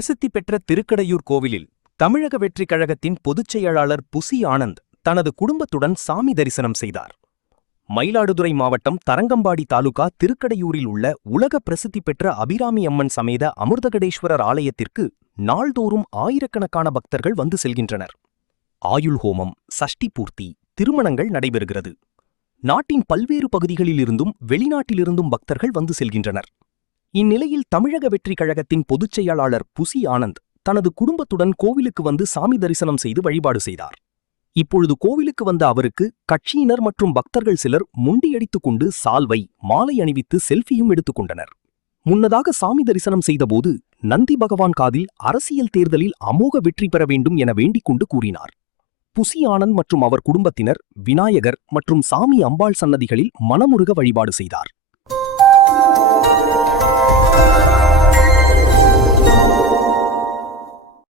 பிரசித்தி பெற்ற திருக்கடையூர் கோவிலில் தமிழக வெற்றிக் கழகத்தின் பொதுச் செயலாளர் புசி ஆனந்த் தனது குடும்பத்துடன் சாமி தரிசனம் செய்தார். மயிலாடுதுறை மாவட்டம் தரங்கம்பாடி தாலுகா திருக்கடையூரில் உள்ள உலக பிரசித்தி பெற்ற அபிராமி அம்மன் சமேத அமிர்தகடேஸ்வரர் ஆலயத்திற்கு நாள்தோறும் ஆயிரக்கணக்கான பக்தர்கள் வந்து செல்கின்றனர். ஆயுள் ஹோமம், சஷ்டி பூர்த்தி, திருமணங்கள் நடைபெறுகிறது. நாட்டின் பல்வேறு பகுதிகளிலிருந்தும் வெளிநாட்டிலிருந்தும் பக்தர்கள் வந்து செல்கின்றனர். இந்நிலையில் தமிழக வெற்றிக் கழகத்தின் பொதுச் செயலாளர் புசி ஆனந்த் தனது குடும்பத்துடன் கோவிலுக்கு வந்து சாமி தரிசனம் செய்து வழிபாடு செய்தார். இப்பொழுது கோவிலுக்கு வந்த அவருக்கு கட்சியினர் மற்றும் பக்தர்கள் சிலர் முண்டியடித்துக் கொண்டு சால்வை, மாலை அணிவித்து செல்ஃபியும் எடுத்துக்கொண்டனர். முன்னதாக சாமி தரிசனம் செய்தபோது நந்தி பகவான் காதில் அரசியல் தேர்தலில் அமோக வெற்றி பெற வேண்டும் என வேண்டிக் கொண்டு கூறினார். புசி ஆனந்த் மற்றும் அவர் குடும்பத்தினர் விநாயகர் மற்றும் சாமி அம்பாள் சன்னதிகளில் மனமுருக வழிபாடு செய்தார்.